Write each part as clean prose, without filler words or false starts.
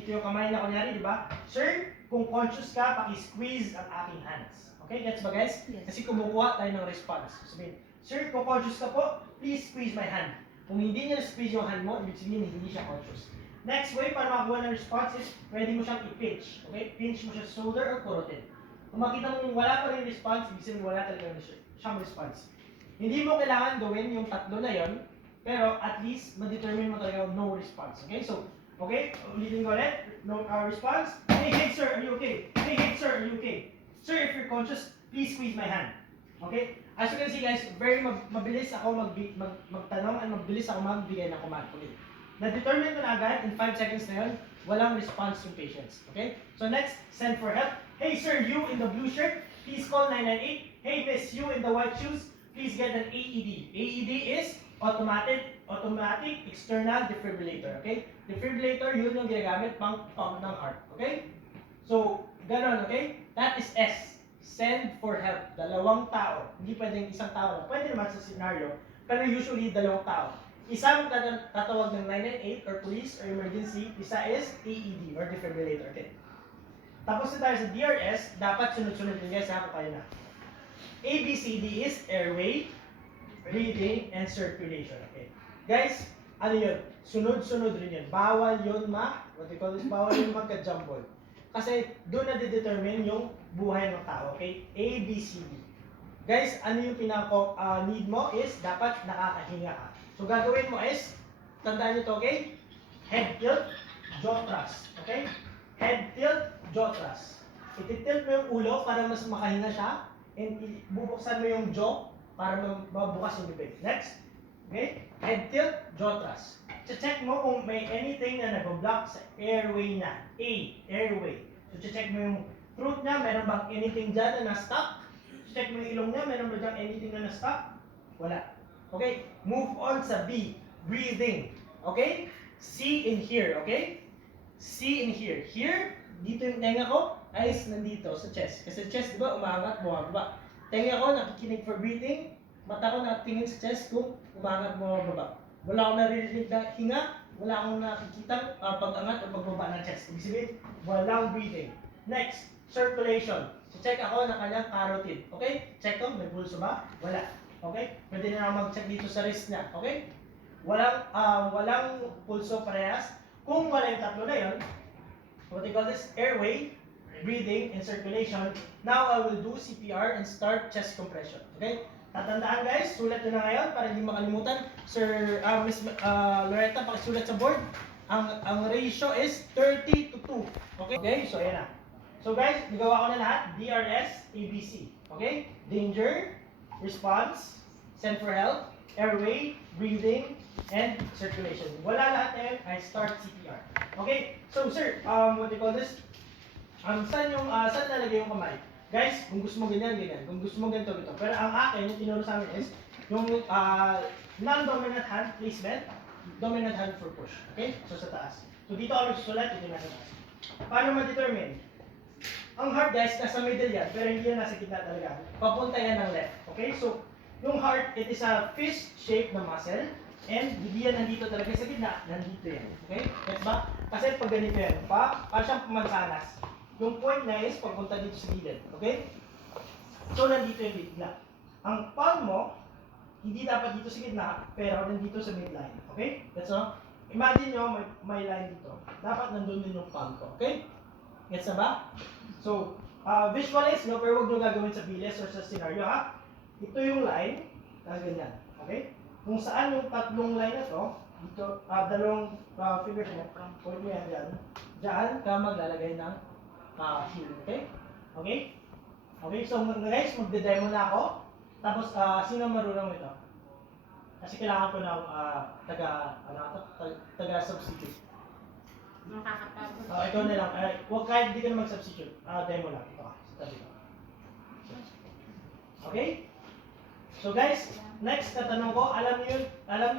nandito yung kamay na kunyari, di ba? Sir, kung conscious ka, paki-squeeze ang aking hands. Okay, gets ba guys? Yes. Kasi kumukuha tayo ng response. Sabihin, sir, kung conscious ka po, please squeeze my hand. Kung hindi niya squeeze yung hand mo, ibig sabihin hindi siya conscious. Next way para makakuha ng response is, pwede mo siyang i-pinch. Okay? Pinch mo siya sa shoulder or carotid. Kung makita mo wala pa rin response, ibig sabihin wala talaga siyang response. Hindi mo kailangan gawin yung tatlo na yon, pero at least ma-determine mo talaga no response. Okay? So, okay, ulitin ko ulit. No response. Hey sir, are you okay? Hey sir, are you okay? Sir, if you're conscious, please squeeze my hand. Okay? As you can see guys, very mabilis ako magtanong at mabilis ako magbigay ng command. Okay? Na-determine ko na agad, in 5 seconds na yun, walang response yung patients. Okay? So next, send for help. Hey sir, you in the blue shirt, please call 998. Hey miss, you in the white shoes, please get an AED. AED is automatic external defibrillator. Okay? Defibrillator, yun yung ginagamit pang pump ng heart. Okay? So, ganon, okay? That is S. Send for help. Dalawang tao. Hindi pwedeng isang tao lang. Pwede naman sa scenario, pero usually dalawang tao. Isa ang tatawag ng 998 or police or emergency. Isa is AED or defibrillator. Okay? Tapos na tayo sa DRS, dapat sunod-sunod din guys ha, kung kayo na. ABCD is airway, breathing, and circulation. Okay? Guys, ano yun? Sunod-sunod rin yun. Bawal yun what we call this, bawal yun magka-jumble. Kasi doon na-determine yung buhay ng tao. Okay? ABCD. Guys, ano yung need mo is dapat nakakahinga ka. So gagawin mo is, tandaan nyo to, okay? Head tilt, jaw thrust. Okay? Head tilt, jaw thrust. Ititilt mo yung ulo para mas makahinga siya. And bubuksan mo yung jaw para mabukas yung bibig. Next. Okay? Head tilt, jaw thrust. Check mo kung may anything na nag-block sa airway na. A, airway. So check mo yung throat niya, meron bang anything dyan na na-stuck? Check mo yung ilong niya, meron ba dyan anything na na-stuck? Wala. Okay? Move on sa B, breathing. Okay? C in here, okay? C in here. Here, dito yung tenga ko, eyes nandito sa chest. Kasi chest, di ba, umaangat, bumababa. Tenga ko, nakikinig for breathing. Mata ko nakatingin sa chest kung umaangat, bumababa. Wala akong naririnig na hinga, wala akong nakikita pag-angat o pagbaba ng chest. Ibig sabihin, walang breathing. Next, circulation. So check ako ng kanyang carotid. Okay? Check ko, may pulso ba? Wala. Okay? Pwede na mag-check dito sa wrist niya. Okay? Walang pulso parehas. Kung wala yung tatlo na yun, what they call this, airway, breathing, and circulation. Now I will do CPR and start chest compression. Okay? Tatandaan guys, sulat nyo na ngayon para hindi makalimutan. Sir, Miss Loretta, pakisulat sa board. Ang ratio is 30 to 2. Okay? Okay, so ayan na. So guys, nagawa ko na lahat. DRS, ABC. Okay? Danger, response, send for help, airway, breathing, and circulation. Wala lahat na yun, I start CPR. Okay? So sir, what do you call this? Saan nalagay yung kamay? Guys, kung gusto mo ganyan, ganyan. Kung gusto mo ganito, ganito. Pero ang akin, yung tinuro sa amin is, yung non-dominant hand placement, dominant hand for push. Okay? So sa taas. So dito ako nagsusulat, dito nasa taas. Paano ma-determine? Ang heart guys, nasa middle yan, pero hindi yan nasa gitna talaga. Papunta yan ng left. Okay? So, yung heart, it is a fist shape na muscle, and hindi yan nandito talaga sa gitna, nandito yan. Okay? Gets ba? Kasi pag ganito yan, para siyang pumansanas. Yung point na is pagpunta dito sa gilid. Okay? So, nandito yung gitna. Ang palm mo, hindi dapat dito sa gitna, pero nandito sa midline. Okay? That's all. Imagine nyo, may line dito. Dapat nandun din yung palm ko. Okay? Gets na ba? So, visualize nyo, pero huwag nyo gagawin sa bilis or sa scenario, ha? Ito yung line, ganyan. Okay? Kung saan yung tatlong line na to, dito, dalawang fingers mo, point mo yan dyan. Diyan ka maglalagay ng heel. Okay? Okay? Okay, so guys, magde-demo na ako. Tapos, sino marunong ito? Kasi kailangan ko ng taga-substitute. Nakakapagod. Ikaw na lang. Huwag kahit hindi ka na mag-substitute. Demo lang. Ito ka. Sa tabi ko. Okay? So guys, next na tanong ko, alam niyo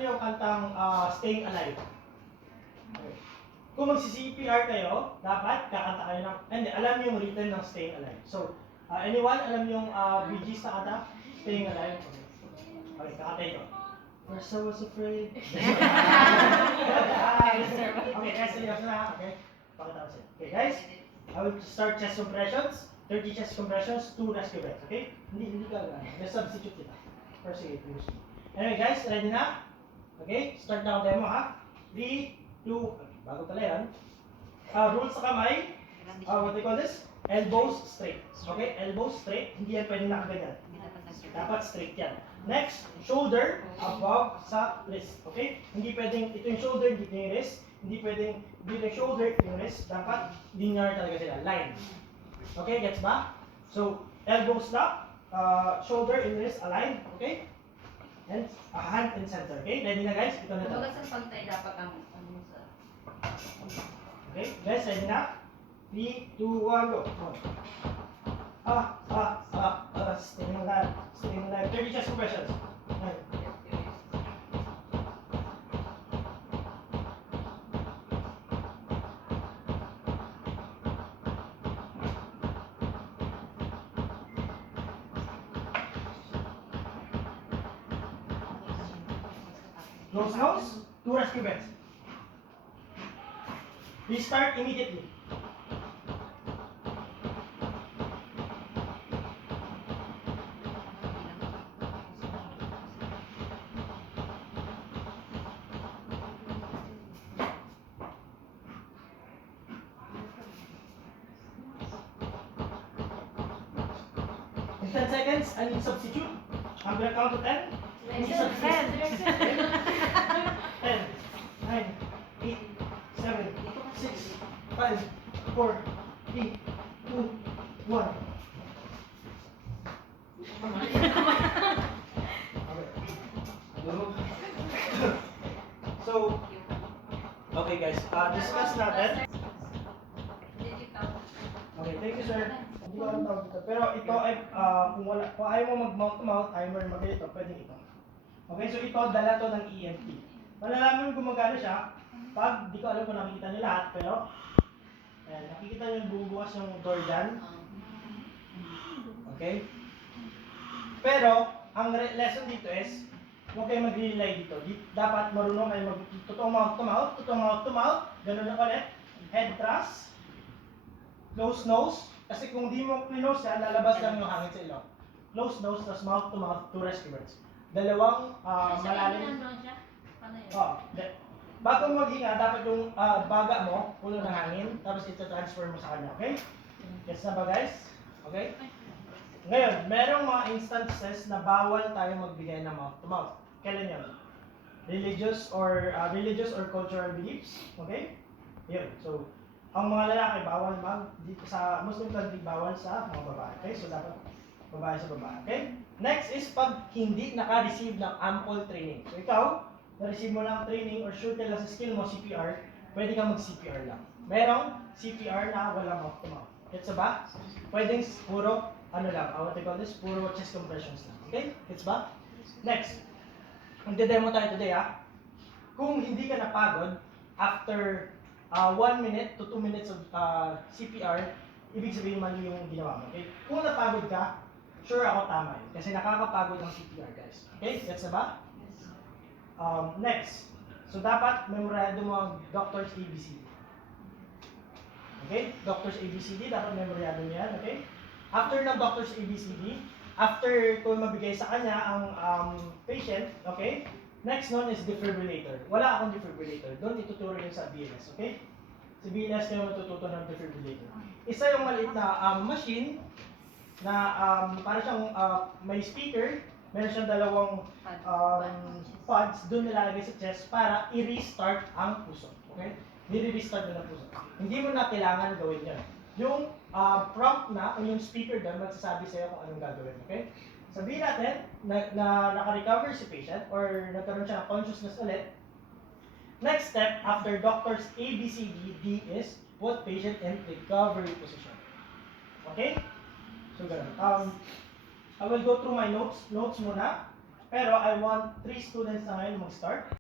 yung kantang Staying Alive. Okay. Kung magsi-CPR kayo, dapat kakanta kayo ng, hindi, alam niyo yung rhythm ng Staying Alive. So, anyone, alam niyo yung Bee Gees na kanta? Staying Alive? Okay, kakanta ito. First I was afraid. Okay, kasi yun na. Okay, pakita guys, I will start chest compressions. 30 chest compressions, 2 rescue breaths. Okay? Hindi ka gano'n. Just substitute kita. Or sige, push. Anyway guys, ready na? Okay? Start na ang demo ha. 3, 2, bago pala yan. Rules sa kamay. What do you call this? Elbows straight. Okay? Elbows straight. Hindi yan pwede nakaganyan. Dapat straight yan. Next, shoulder above sa wrist. Okay? Hindi pwedeng ito yung shoulder, dito yung wrist. Hindi pwedeng dito yung shoulder, ito yung wrist. Dapat linear talaga sila. Line. Okay? Gets ba? So, elbows lock, shoulder and wrist aligned. Okay? And hand in center. Okay? Ready na guys? Ito na to. Bagas ang pantay dapat ang ano sa... Okay? Guys, ready na? 3, 2, 1, go. Staying alive. Staying alive. 30 chest compressions. Right. Close nose, 2 rescue breaths. Restart immediately. In 10 seconds, I need substitute. I'm gonna count to 10. I need substitute. 10, 9, 8, 7, 6, 5, 4, 3, 2, 1. So, okay guys, discuss natin. Okay, thank you sir. Hindi ko alam tawag dito. Pero ito ay, kung ayaw mo mag-mouth to mouth, ayaw mo rin mag-ito, pwedeng ito. Okay, so ito, dala to ng EMT. Malalaman kung gumagana siya, pag, di ko alam kung nakikita niyo lahat, pero, ayan, nakikita niyo bumubukas yung door dyan. Okay? Pero, ang lesson dito is, huwag kayo mag-rely dito. Dapat marunong kayo totoong mouth to mouth, totoong mouth to mouth, ganun na ulit, head thrust, close nose, kasi kung di mo close yan, lalabas lang yung hangin sa ilong. Close nose, tas mouth to mouth, 2 rescue breaths. Dalawang malalim. Bago mo maghinga, dapat yung baga mo, puno ng hangin, tapos ito-transfer mo sa kanya, okay? Gets na ba guys? Okay? Ngayon, merong mga instances na bawal tayo magbigay ng mouth to mouth. Kailan yun? Religious or cultural beliefs, okay? Yun. So, ang mga lalaki bawal dito sa Muslim country bawal sa mga babae. Okay? So dapat babae sa babae. Okay? Next is pag hindi naka-receive ng ample training. So ikaw, na-receive mo lang training or sure ka lang sa skill mo CPR, pwede kang mag-CPR lang. Merong CPR na wala mouth to mouth. Gets ba? Pwedeng puro what they call this? Puro chest compressions lang. Okay? Gets ba? Next. Magde-demo tayo today Kung hindi ka napagod after 1 minute to 2 minutes of CPR, ibig sabihin mali yung ginawa mo. Okay? Kung napagod ka, sure ako tama yun. Kasi nakakapagod ang CPR, guys. Okay? Gets na ba? Next. So, dapat memorado mo ang doctor's ABCD. Okay? Doctor's ABCD, dapat memorado mo yan. Okay? After ng doctor's ABCD, after ko mabigay sa kanya ang patient, okay? Next one is defibrillator. Wala akong defibrillator. Doon ituturo yun sa BLS, okay? Sa BLS kayo matututo ng defibrillator. Isa yung maliit na machine na para siyang may speaker, meron siyang dalawang pods doon nilalagay sa chest para i-restart ang puso. Okay? Nire-restart na ng puso. Hindi mo na kailangan gawin yun. Yung prompt na, o yung speaker doon, magsasabi sa'yo kung anong gagawin. Okay? Sabihin natin na naka-recover si patient or nagkaroon siya ng consciousness ulit. Next step after doctor's ABCD, D is put patient in recovery position. Okay? So ganun. I will go through my notes muna. Pero I want 3 students na ngayon mag-start.